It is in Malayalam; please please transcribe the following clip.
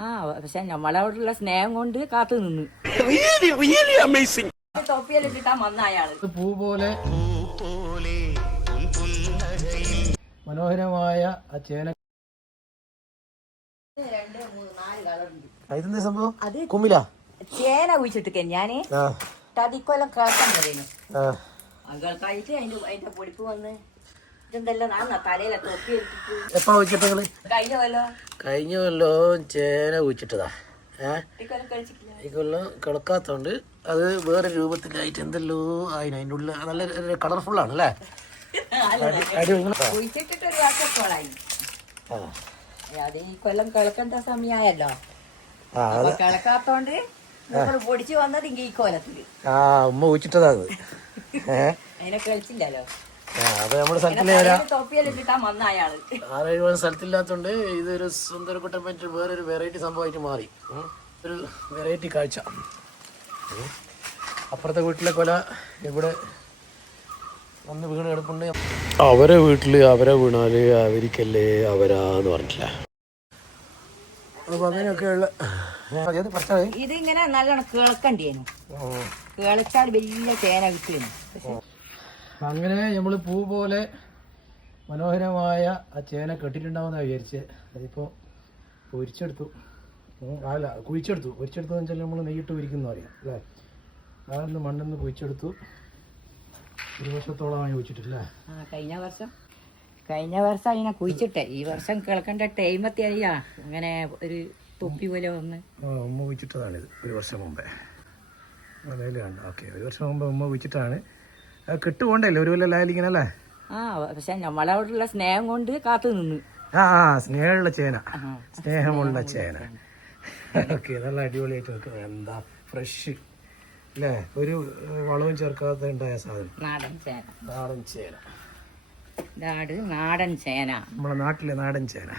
ആ പക്ഷെ നമ്മളോടുള്ള സ്നേഹം കൊണ്ട് കാത്തു നിന്ന് തൊപ്പിയെല്ലാം ഇട്ടിട്ടാ വന്ന അയാള്. പൂ പോലെ മനോഹരമായ ആ ചേന. ഇതെന്താ സംഭവം? അത് കുമ്മില ചേന കുഴിച്ചിട്ട് ഞാന് തതിക്കൊല്ലം കേൾക്കാൻ പറയുന്നു. കേൾക്കായിട്ട് അതിന്റെ പൊടിപ്പ് വന്ന് ഇതെന്തെല്ലാം നാ തലയില തൊപ്പി എടുത്തിട്ട്. എപ്പാ വെച്ചിട്ട് നിങ്ങള്? കഴിഞ്ഞ കൊല്ലം ചേന കുഴിച്ചിട്ടതാ. ഈ കൊല്ലം കിളക്കാത്തോണ്ട് അത് വേറെ രൂപത്തിലായിട്ട് എന്തെല്ലോ അതിൻ്റെ ഉള്ളിൽ നല്ല കളർഫുൾ ആണ് അല്ലേ? കുഴിച്ചിട്ടിട്ട് ഒരു വർഷത്തോളായി. അത് ഈ കൊല്ലം കിളക്കേണ്ട സമയമായല്ലോ. കിളക്കാത്തോണ്ട് പൊടിച്ചു വന്നത് ഇങ്ങ ഈ കോലത്തില്. ഉമ്മ കുഴിച്ചിട്ടതാ അത്. അതിനെ കളിച്ചില്ലല്ലോ. അപ്പൊ നമ്മുടെ സ്ഥലത്തിലെ തൊപ്പിയെല്ലാം ഇട്ടിട്ടാ വന്ന അയാള്. 6-7 സ്ഥലത്തില്ലാത്തോണ്ട് ഇതൊരു സുന്ദരക്കുട്ടൻ പറ്റി വേറൊരു വെറൈറ്റി സംഭവമായിട്ട് മാറി. ഒരു വെറൈറ്റി കാഴ്ച. അപ്പുറത്തെ വീട്ടിലെ കൊല ഇവിടെ വന്ന് വീണ് കിടപ്പുണ്ട്. അവരെ വീട്ടില് അവരെ വീണാല് അവർക്കല്ലേ അവരാന്ന് പറഞ്ഞിട്ടില്ല. അപ്പൊ അങ്ങനെയൊക്കെയുള്ള ഇതിങ്ങനെ നല്ലോണം കിളക്കണ്ടേനു. കിളച്ചാൽ വലിയ ചേന കിട്ടിയിരുന്നു. അങ്ങനെ നമ്മൾ പൂ പോലെ മനോഹരമായ ആ ചേന കെട്ടിട്ടുണ്ടാവുന്ന വിചാരിച്ച് അതിപ്പോൾ പൊരിച്ചെടുത്തു. അല്ല കുഴിച്ചെടുത്തു. പൊരിച്ചെടുത്തു എന്ന് വെച്ചാൽ നമ്മൾ നെയ്യിട്ട് പൊരിക്കുന്ന പറയാം അല്ലേ? അതൊന്ന് മണ്ണിന്ന് കുഴിച്ചെടുത്തു. 1 വർഷത്തോളമായി കുഴിച്ചിട്ടില്ല. കഴിഞ്ഞ വർഷം അതിനെ കുഴിച്ചിട്ടെ. ഈ വർഷം കിളക്കേണ്ട ടൈമത്തെ അറിയാ അങ്ങനെ ഒരു തൊപ്പി പോലെ വന്ന് ഉമ്മ കുഴിച്ചിട്ടതാണിത് 1 വർഷം മുമ്പേ. നിലയിൽ കണ്ട. ഓക്കെ, 1 വർഷം മുമ്പ് ഉമ്മ കുഴിച്ചിട്ടാണ്. കിട്ടുകൊണ്ടല്ലേ ഒരു കൊല്ലം ലാലിങ്ങനെ അല്ലേ? പക്ഷെ നമ്മളോടുള്ള സ്നേഹം കൊണ്ട് കാത്തു നിന്ന്. സ്നേഹമുള്ള ചേന, സ്നേഹമുള്ള ചേന. ഓക്കെ, നല്ല അടിപൊളിയായിട്ട് വെക്കുന്നത്. എന്താ ഫ്രഷ് അല്ലേ? ഒരു വളവും ചേർക്കാതെ ഉണ്ടായ സാധനം. നാടൻ ചേന. നമ്മളെ നാട്ടിലെ നാടൻ ചേന.